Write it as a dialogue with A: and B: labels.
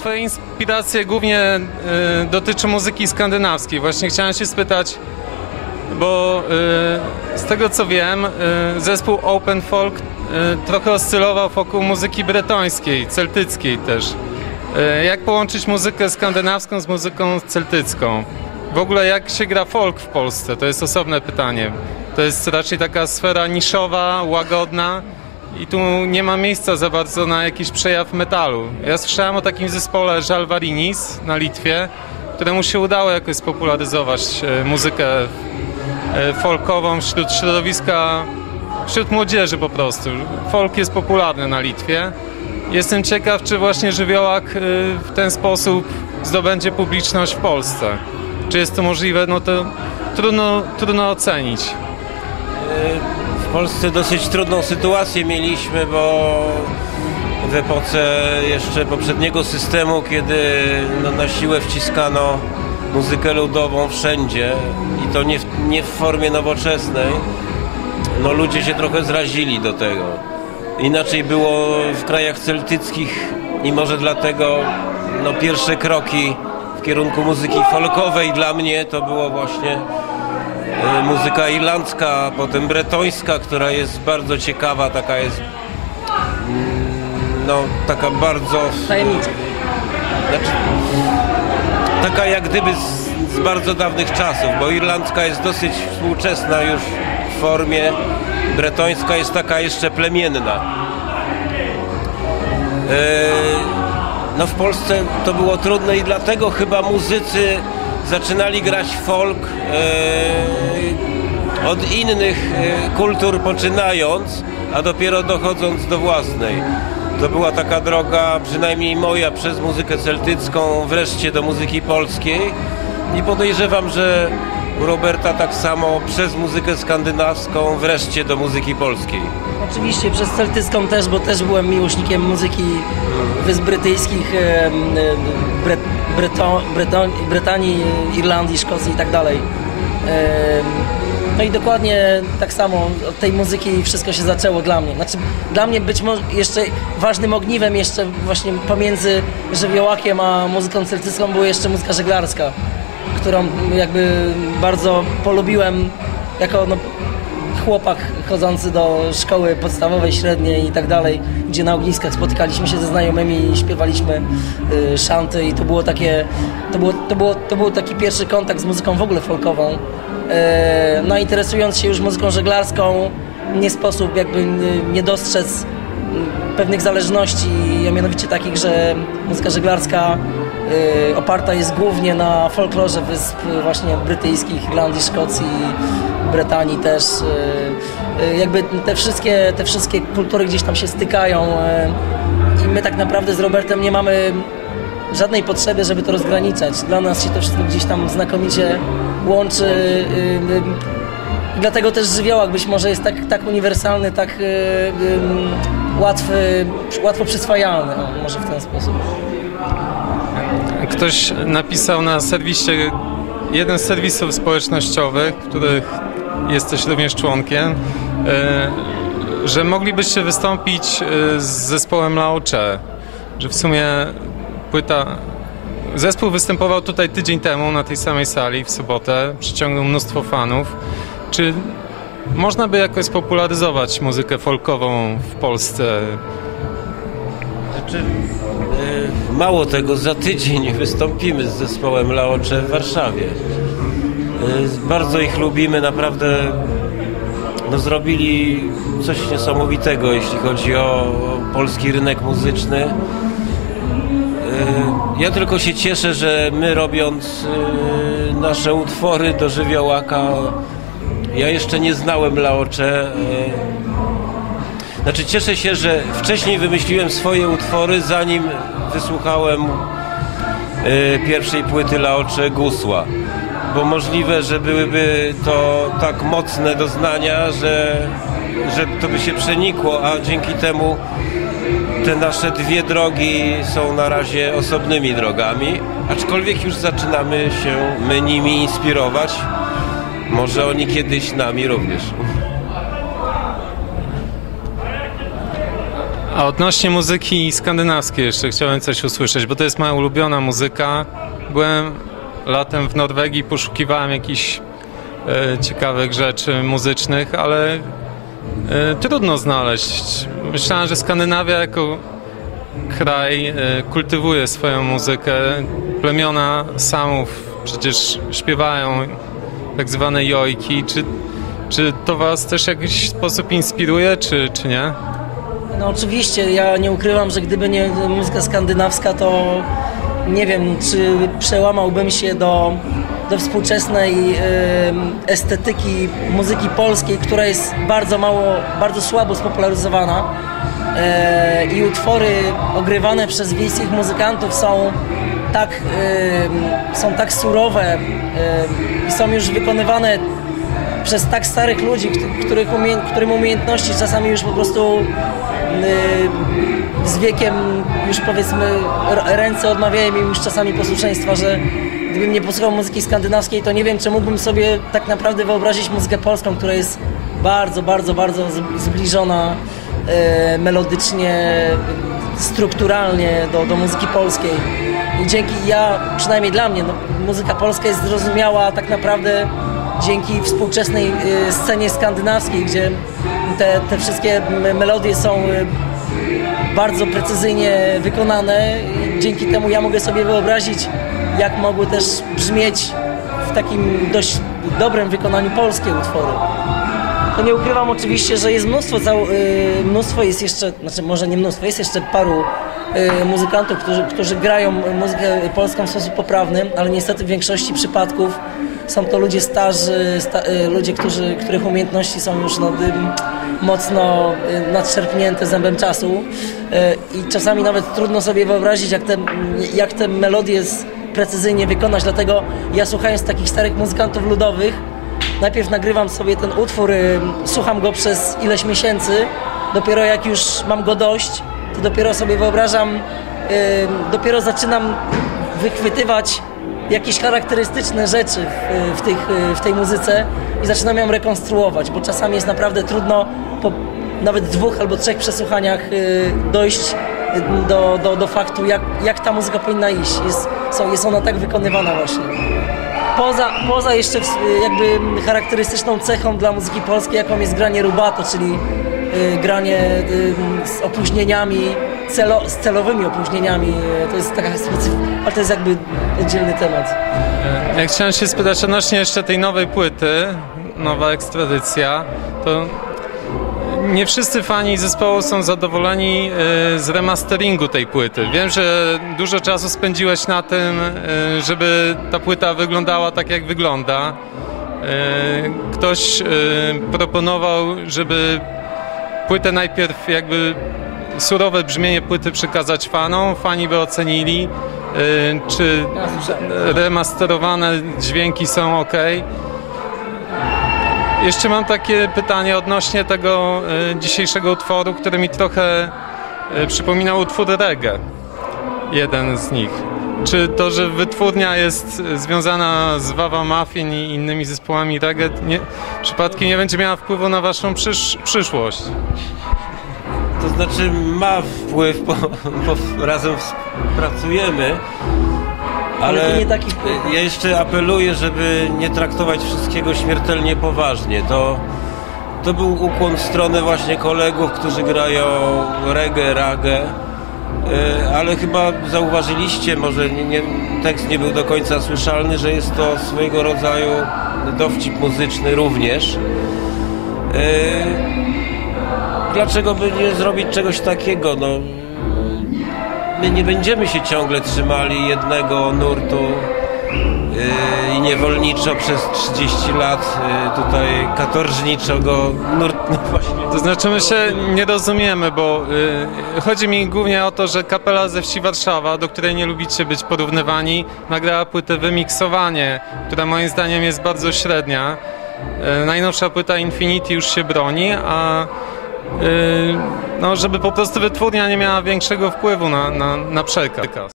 A: twoje inspiracje głównie y, dotyczą muzyki skandynawskiej. Właśnie chciałem się spytać, bo y, z tego co wiem, y, zespół Open Folk y, trochę oscylował wokół muzyki bretońskiej, celtyckiej też. Y, jak połączyć muzykę skandynawską z muzyką celtycką? W ogóle jak się gra folk w Polsce? To jest osobne pytanie. To jest raczej taka sfera niszowa, łagodna i tu nie ma miejsca za bardzo na jakiś przejaw metalu. Ja słyszałem o takim zespole Żalvarinis na Litwie, któremu się udało jakoś spopularyzować e, muzykę e, folkową wśród środowiska, wśród młodzieży po prostu. Folk jest popularny na Litwie. Jestem ciekaw, czy właśnie żywiołak e, w ten sposób zdobędzie publiczność w Polsce. Czy jest to możliwe? No to trudno, trudno ocenić.
B: W Polsce dosyć trudną sytuację mieliśmy, bo w epoce jeszcze poprzedniego systemu, kiedy no, na siłę wciskano muzykę ludową wszędzie i to nie w, nie w formie nowoczesnej, no ludzie się trochę zrazili do tego. Inaczej było w krajach celtyckich i może dlatego no, pierwsze kroki w kierunku muzyki folkowej dla mnie to było właśnie muzyka irlandzka, potem bretońska, która jest bardzo ciekawa, taka jest mm, no taka bardzo
C: Tajemnicza.
B: znaczy, taka jak gdyby z, z bardzo dawnych czasów, bo irlandzka jest dosyć współczesna już w formie, bretońska jest taka jeszcze plemienna. E, No w Polsce to było trudne i dlatego chyba muzycy zaczynali grać folk e, od innych e, kultur poczynając, a dopiero dochodząc do własnej. To była taka droga, przynajmniej moja, przez muzykę celtycką, wreszcie do muzyki polskiej. I podejrzewam, że u Roberta tak samo przez muzykę skandynawską, wreszcie do muzyki polskiej.
C: Oczywiście przez celtycką też, bo też byłem miłośnikiem muzyki Wysp Brytyjskich, Bre, Breton, Breton, Brytanii, Irlandii, Szkocji i tak dalej. No i dokładnie tak samo od tej muzyki wszystko się zaczęło dla mnie. Znaczy dla mnie być może jeszcze ważnym ogniwem jeszcze właśnie pomiędzy żywiołakiem a muzyką celtycką była jeszcze muzyka żeglarska, którą jakby bardzo polubiłem jako no, chłopak chodzący do szkoły podstawowej, średniej i tak dalej, gdzie na ogniskach spotykaliśmy się ze znajomymi i śpiewaliśmy y, szanty i to było takie, to, było, to, było, to był taki pierwszy kontakt z muzyką w ogóle folkową. E, no interesując się już muzyką żeglarską, nie sposób jakby y, nie dostrzec y, pewnych zależności, a mianowicie takich, że muzyka żeglarska y, oparta jest głównie na folklorze wysp y, właśnie brytyjskich, Irlandii, Szkocji, Brytanii też. y, y, Jakby te wszystkie, te wszystkie kultury gdzieś tam się stykają y, i my tak naprawdę z Robertem nie mamy żadnej potrzeby, żeby to rozgraniczać. Dla nas się to wszystko gdzieś tam znakomicie łączy. y, y, Dlatego też żywiołak być może jest tak, tak uniwersalny, tak y, y, łatwy, łatwo przyswajalny, może w ten sposób.
A: Ktoś napisał na serwisie, jeden z serwisów społecznościowych, których jesteś również członkiem, e, że moglibyście wystąpić e, z zespołem Laocze, że w sumie płyta... Zespół występował tutaj tydzień temu na tej samej sali w sobotę, przyciągnął mnóstwo fanów. Czy można by jakoś spopularyzować muzykę folkową w Polsce?
B: Znaczy, mało tego, za tydzień wystąpimy z zespołem Laocze w Warszawie. E, Bardzo ich lubimy, naprawdę no, zrobili coś niesamowitego, jeśli chodzi o o polski rynek muzyczny. E, Ja tylko się cieszę, że my robiąc e, nasze utwory do żywiołaka, ja jeszcze nie znałem Laocze. Znaczy cieszę się, że wcześniej wymyśliłem swoje utwory, zanim wysłuchałem e, pierwszej płyty Laocze Gusła. Bo możliwe, że byłyby to tak mocne doznania, że, że to by się przenikło, a dzięki temu te nasze dwie drogi są na razie osobnymi drogami, aczkolwiek już zaczynamy się my nimi inspirować. Może oni kiedyś nami również.
A: A odnośnie muzyki skandynawskiej jeszcze chciałem coś usłyszeć, bo to jest moja ulubiona muzyka. Byłem latem w Norwegii, poszukiwałem jakichś e, ciekawych rzeczy muzycznych, ale e, trudno znaleźć. Myślałem, że Skandynawia jako kraj e, kultywuje swoją muzykę. Plemiona Samów przecież śpiewają tak zwane jojki. Czy, czy to was też w jakiś sposób inspiruje, czy, czy nie?
C: No oczywiście, ja nie ukrywam, że gdyby nie muzyka skandynawska, to nie wiem, czy przełamałbym się do, do współczesnej estetyki muzyki polskiej, która jest bardzo mało, bardzo słabo spopularyzowana. E, I utwory ogrywane przez wiejskich muzykantów są tak, są tak surowe i są już wykonywane przez tak starych ludzi, któ- których którym umiejętności czasami już po prostu z wiekiem już powiedzmy ręce odmawiają im już czasami posłuszeństwa, że gdybym nie posłuchał muzyki skandynawskiej, to nie wiem, czy mógłbym sobie tak naprawdę wyobrazić muzykę polską, która jest bardzo, bardzo, bardzo zb- zbliżona y, melodycznie, strukturalnie do, do muzyki polskiej. I dzięki ja, przynajmniej dla mnie, no, muzyka polska jest zrozumiała tak naprawdę dzięki współczesnej y, scenie skandynawskiej, gdzie te, te wszystkie melodie są y, bardzo precyzyjnie wykonane. Dzięki temu ja mogę sobie wyobrazić, jak mogły też brzmieć w takim dość dobrym wykonaniu polskie utwory. To nie ukrywam oczywiście, że jest mnóstwo, y, mnóstwo jest jeszcze, znaczy może nie mnóstwo, jest jeszcze paru muzykantów, którzy, którzy grają muzykę polską w sposób poprawny, ale niestety w większości przypadków są to ludzie starzy, sta, y, ludzie, którzy, których umiejętności są już no, mocno y, nadszarpnięte zębem czasu y, i czasami nawet trudno sobie wyobrazić, jak te, jak te melodie precyzyjnie wykonać, dlatego ja słuchając takich starych muzykantów ludowych, Najpierw nagrywam sobie ten utwór, słucham go przez ileś miesięcy. Dopiero jak już mam go dość, to dopiero sobie wyobrażam, dopiero zaczynam wychwytywać jakieś charakterystyczne rzeczy w, w, tych, w tej muzyce i zaczynam ją rekonstruować, bo czasami jest naprawdę trudno po nawet dwóch albo trzech przesłuchaniach y, dojść y, do, do, do faktu, jak, jak ta muzyka powinna iść. Jest, jest ona tak wykonywana właśnie. Poza, poza jeszcze jakby charakterystyczną cechą dla muzyki polskiej, jaką jest granie rubato, czyli y, granie z opóźnieniami, celo, z celowymi opóźnieniami. y, To jest taka specyfika, ale to jest jakby oddzielny temat.
A: Ja chciałem się spytać odnośnie jeszcze tej nowej płyty, nowa ekstradycja, to nie wszyscy fani zespołu są zadowoleni y, z remasteringu tej płyty. Wiem, że dużo czasu spędziłeś na tym, żeby ta płyta wyglądała tak, jak wygląda. Ktoś proponował, żeby płytę najpierw jakby surowe brzmienie płyty przekazać fanom, fani by ocenili, y, czy remasterowane dźwięki są ok. Jeszcze mam takie pytanie odnośnie tego y, dzisiejszego utworu, który mi trochę y, przypominał utwór reggae. Jeden z nich. Czy to, że wytwórnia jest związana z Wawa Muffin i innymi zespołami reggae, nie, przypadkiem nie będzie miała wpływu na waszą przysz, przyszłość?
B: To znaczy ma wpływ, bo, bo razem współpracujemy, ale, ja jeszcze apeluję, żeby nie traktować wszystkiego śmiertelnie poważnie. To, to był ukłon w stronę właśnie kolegów, którzy grają reggae, ragę, E, ale chyba zauważyliście, może nie, nie, tekst nie był do końca słyszalny, że jest to swojego rodzaju dowcip muzyczny również. Dlaczego by nie zrobić czegoś takiego? No, my nie będziemy się ciągle trzymali jednego nurtu yy, i niewolniczo przez 30 lat yy, tutaj katorżniczo go nurt no właśnie
A: To znaczy my się nie rozumiemy, bo y, chodzi mi głównie o to, że kapela ze wsi Warszawa, do której nie lubicie być porównywani, nagrała płytę Wymiksowanie, która moim zdaniem jest bardzo średnia. Y, najnowsza płyta Infinity już się broni, a y, no, żeby po prostu wytwórnia nie miała większego wpływu na, na, na przekaz.